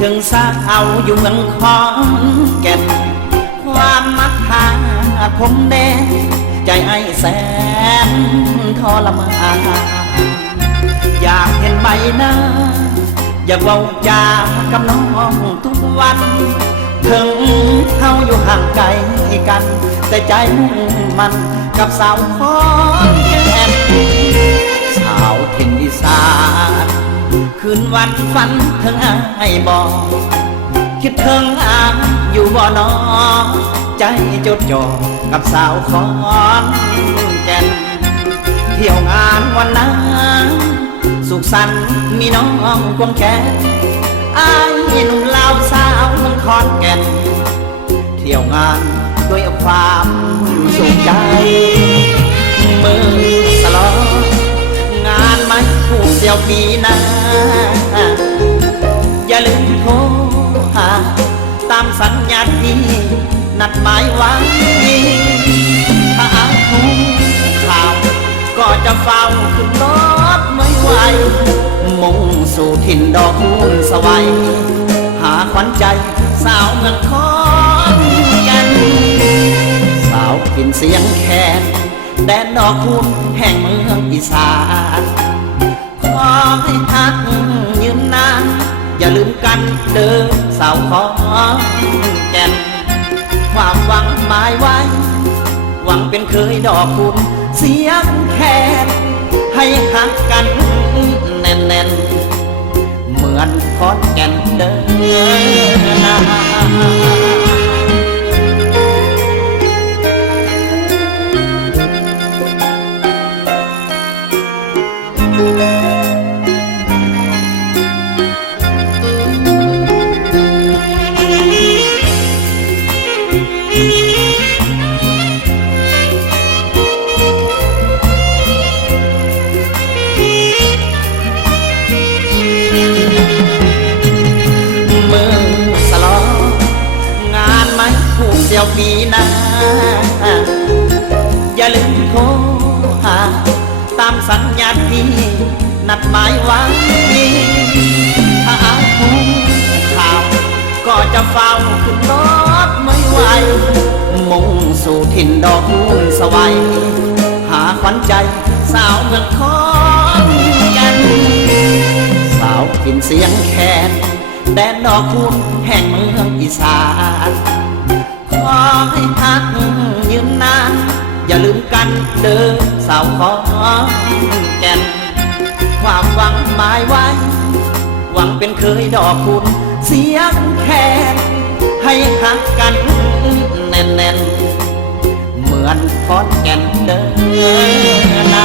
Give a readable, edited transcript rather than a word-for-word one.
ถึงสาวอยู่เมืองขอนแก่นความมักหาผมแน่ใจไอ้แสนทรมานอยากเห็นใบหน้าอยากเว้าจากับน้องทุกวันถึงเขาอยู่ห่างไกลกันแต่ใจมุ่งมันกับสาวขอนแก่นสาวถิ่นอีสานคืนวันฝันถึงไอ้บอกคิดถึงอางอยู่บ่นอใจจดจ่อกับสาวขอนแก่นเที่ยวงานวันนั้นสุขสันต์มีน้องควงแขนอ้ายหนุ่มลาวสาวเมืองขอนแก่นเที่ยวงานด้วยความสุขใจมือสลองานไม่ผูกเสี่ยวปีหน้าอย่าลืมโทรหาตามสัญญาที่นัดหมายไว้ถ้าอาทุกข่าวก็จะเฝ้าขึ้นรถไม่ไหวมุ่งสู่ถิ่นดอกคูณสวัยหาขวัญใจสาวเมืองขอนแก่นสาวกินเสียงแคนแดนดอกคูณแห่งเมืองอีสานขอให้ทักยืนนานอย่าลืมกันเดิมสาวขอนแก่นความหวังหมายไว้หวังเป็นเคยดอกคูณเสียงแคนให้หักกันแน่นๆเหมือนขอนแก่นเดินนาเดี๋ยวปีหน้าอย่าลืมโทรหาตามสัญญาที่นัดหมายไว้ถ้าอาทุกข่าวก็จะเฝ้าขึ้นรถไม่ไหวมุ่งสู่ถิ่นดอกคูณสวัยหาขวัญใจสาวเมืองขอนแก่นสาวกินเสียงแคนแดนดอกคูณแห่งเมืองอีสานขอให้ทักยืมนานอย่าลืมกันเดิมสาวขอนแก่นความหวังหมายไว้หวังเป็นเคยดอกคูณเสียงแคนให้หักกันแน่นๆเหมือนขอนแก่นเดิมนา